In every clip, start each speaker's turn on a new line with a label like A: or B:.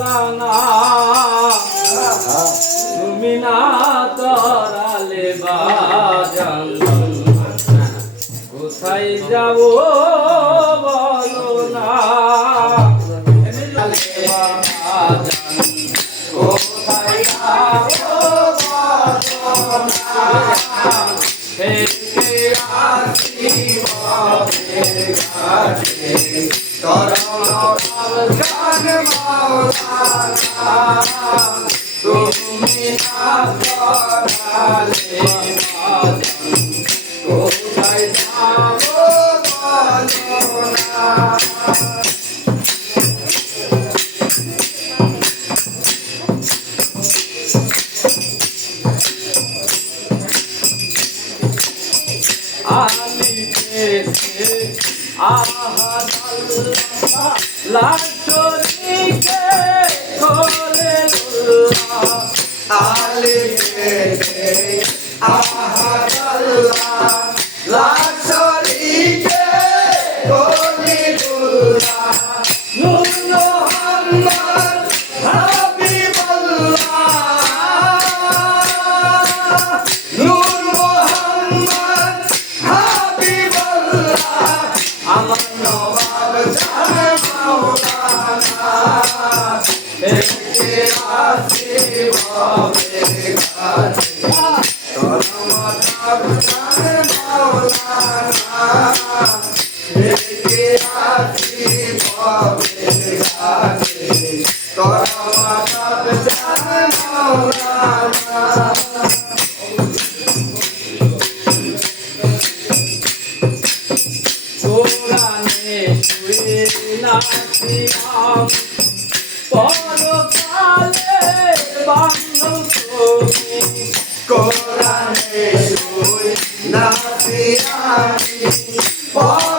A: মাওলানা তুমি না তরালে বাজান কোথায় যাব বলো না। কোথায় যাব বলো না। থেকে আসি বলে ঘাটে তুমি না করালে কোথায় যাব বলো না আলিকে আহাদাল্লাহ লাশরিকে করে আলিকে আমার নবাব জানে মাওলানা পরকালে বান্ধব তুমি কোরআনে শুয়ে নাচিয়ামি পরকালে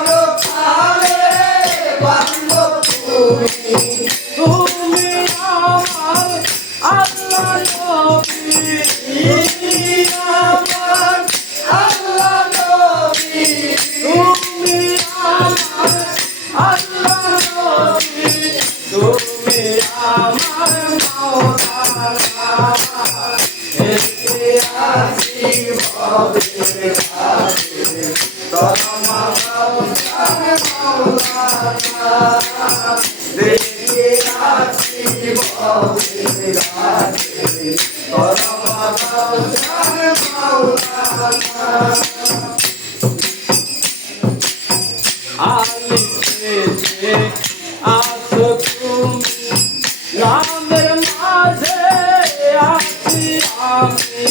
A: আমি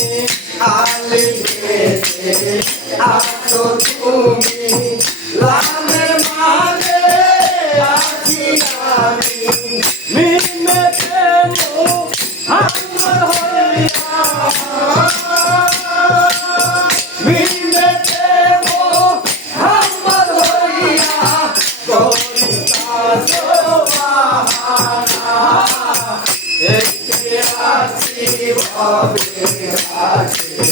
A: আলিতে আসো তুমি একে আসি ভাবে আছে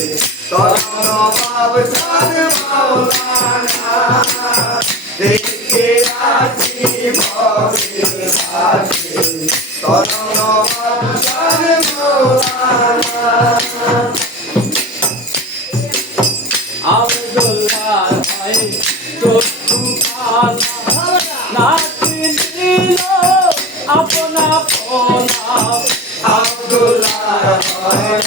A: তোর নবাব জান মাওলানা একে আসি ভাবে আছে ভাই নাচি দিল আপনা আপনা আব্দুল্লাহ ভাই